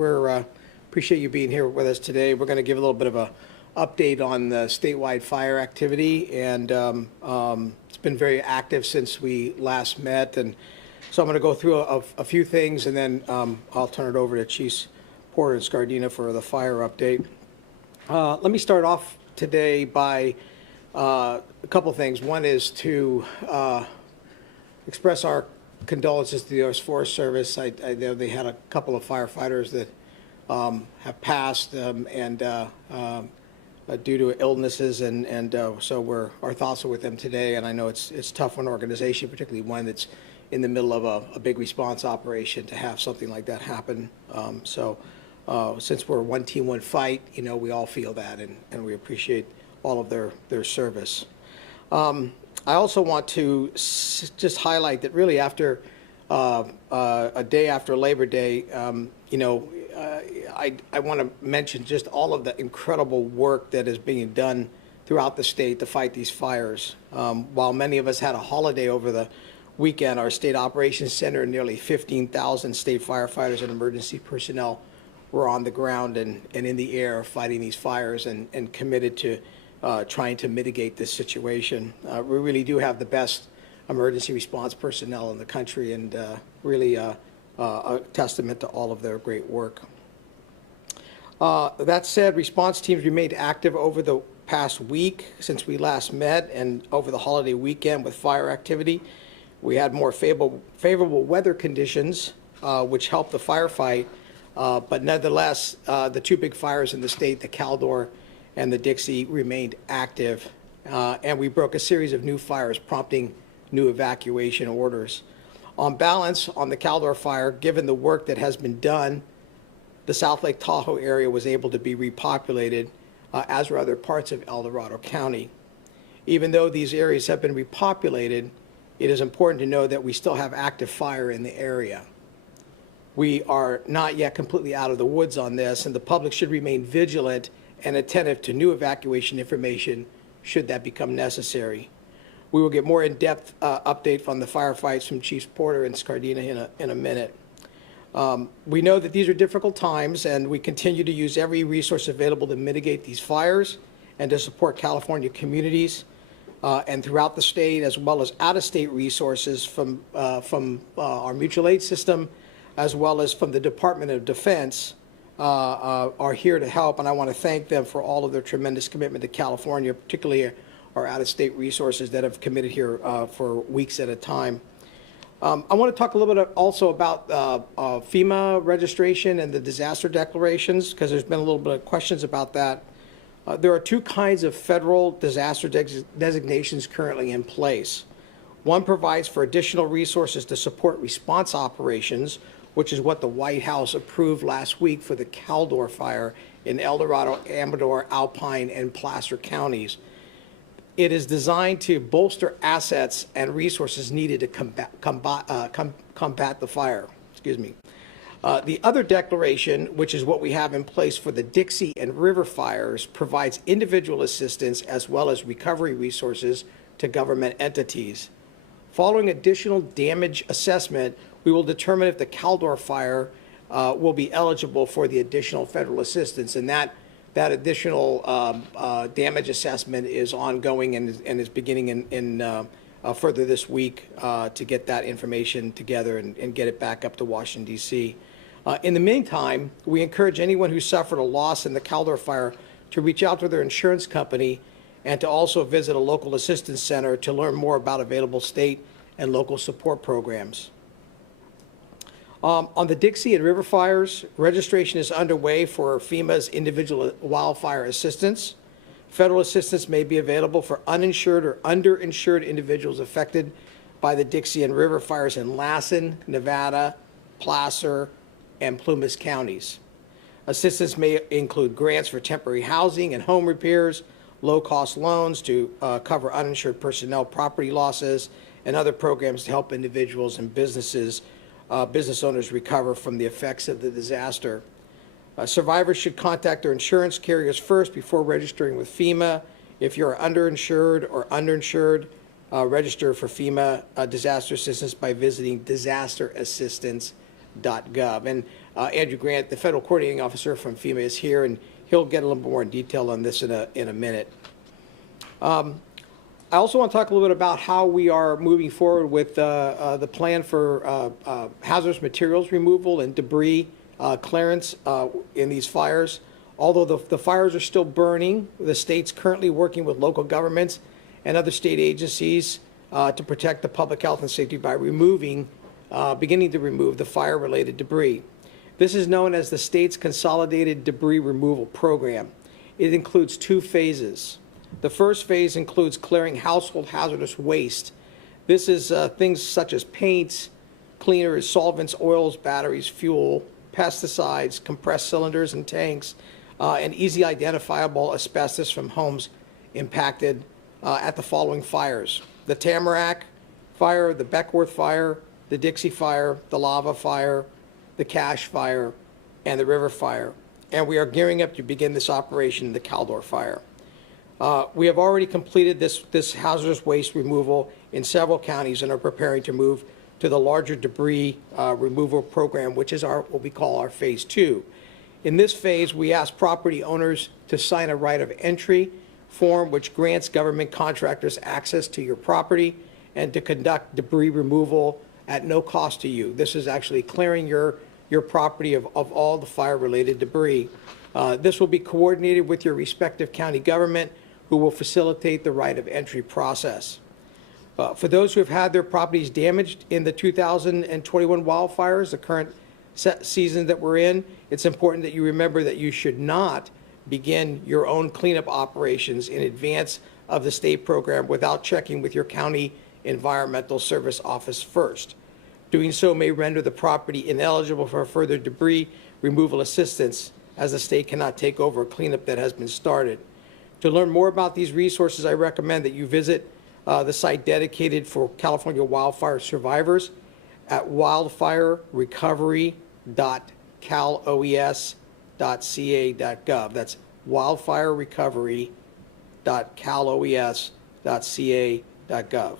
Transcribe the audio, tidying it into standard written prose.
We're appreciate you being here with us today. We're going to give a little bit of a update on the statewide fire activity, and it's been very active since we last met. And so I'm going to go through a few things, and then I'll turn it over to Chiefs Porter and Scardina for the fire update. Let me start off today by a couple things. One is to express our condolences to the U.S. Forest Service. I know they had a couple of firefighters that have passed and due to illnesses, and so our thoughts are with them today. And I know it's tough for an organization, particularly one that's in the middle of a big response operation, to have something like that happen. Since we're one team, one fight, we all feel that, and we appreciate all of their service. I also want to just highlight that really after a day after Labor Day, I want to mention just all of the incredible work that is being done throughout the state to fight these fires. While many of us had a holiday over the weekend, our State Operations Center and nearly 15,000 state firefighters and emergency personnel were on the ground and in the air fighting these fires and committed to trying to mitigate this situation. We really do have the best emergency response personnel in the country, and really a testament to all of their great work. That said, response teams remained active over the past week since we last met, and over the holiday weekend with fire activity. We had more favorable weather conditions, which helped the firefight, but nonetheless, the two big fires in the state, the Caldor and the Dixie, remained active, and we broke a series of new fires, prompting new evacuation orders. On balance, on the Caldor fire, given the work that has been done, the South Lake Tahoe area was able to be repopulated, as were other parts of El Dorado County. Even though these areas have been repopulated, it is important to know that we still have active fire in the area. We are not yet completely out of the woods on this, and the public should remain vigilant and attentive to new evacuation information should that become necessary. We will get more in-depth update on the firefights from Chiefs Porter and Scardina in a minute. We know that these are difficult times, and we continue to use every resource available to mitigate these fires and to support California communities and throughout the state, as well as out-of-state resources from our mutual aid system, as well as from the Department of Defense, are here to help. And I want to thank them for all of their tremendous commitment to California, particularly our out-of-state resources that have committed here for weeks at a time. I want to talk a little bit also about FEMA registration and the disaster declarations, because there's been a little bit of questions about that. There are two kinds of federal disaster designations currently in place. One provides for additional resources to support response operations, which is what the White House approved last week for the Caldor fire in El Dorado, Amador, Alpine, and Placer counties. It is designed to bolster assets and resources needed to combat the fire. Excuse me. The other declaration, which is what we have in place for the Dixie and River fires, provides individual assistance as well as recovery resources to government entities. Following additional damage assessment, we will determine if the Caldor fire will be eligible for the additional federal assistance, and that additional damage assessment is ongoing and is beginning in further this week to get that information together and get it back up to Washington, D.C. In the meantime, we encourage anyone who suffered a loss in the Caldor fire to reach out to their insurance company and to also visit a local assistance center to learn more about available state and local support programs. On the Dixie and River fires, registration is underway for FEMA's individual wildfire assistance. Federal assistance may be available for uninsured or underinsured individuals affected by the Dixie and River fires in Lassen, Nevada, Placer, and Plumas counties. Assistance may include grants for temporary housing and home repairs, low-cost loans to cover uninsured personnel property losses, and other programs to help individuals and business owners recover from the effects of the disaster. Survivors should contact their insurance carriers first before registering with FEMA. If you're underinsured or underinsured, register for FEMA disaster assistance by visiting disasterassistance.gov. And Andrew Grant, the federal coordinating officer from FEMA, is here, and he'll get a little more in detail on this in a minute. I also want to talk a little bit about how we are moving forward with the plan for hazardous materials removal and debris clearance in these fires. Although the fires are still burning, the state's currently working with local governments and other state agencies to protect the public health and safety by beginning to remove the fire-related debris. This is known as the state's Consolidated Debris Removal Program. It includes 2 phases. The first phase includes clearing household hazardous waste. This is things such as paints, cleaners, solvents, oils, batteries, fuel, pesticides, compressed cylinders and tanks, and easy identifiable asbestos from homes impacted at the following fires: the Tamarack fire, the Beckworth fire, the Dixie fire, the Lava fire, the Cache fire, and the River fire. And we are gearing up to begin this operation, the Caldor fire. We have already completed this hazardous waste removal in several counties and are preparing to move to the larger debris removal program, which is what we call our phase 2. In this phase, we ask property owners to sign a right of entry form, which grants government contractors access to your property and to conduct debris removal at no cost to you. This is actually clearing your property of all the fire-related debris. This will be coordinated with your respective county government, who will facilitate the right of entry process. For those who have had their properties damaged in the 2021 wildfires, the current season that we're in, it's important that you remember that you should not begin your own cleanup operations in advance of the state program without checking with your county environmental service office first. Doing so may render the property ineligible for further debris removal assistance, as the state cannot take over a cleanup that has been started. To learn more about these resources, I recommend that you visit the site dedicated for California wildfire survivors at wildfirerecovery.caloes.ca.gov. That's wildfirerecovery.caloes.ca.gov.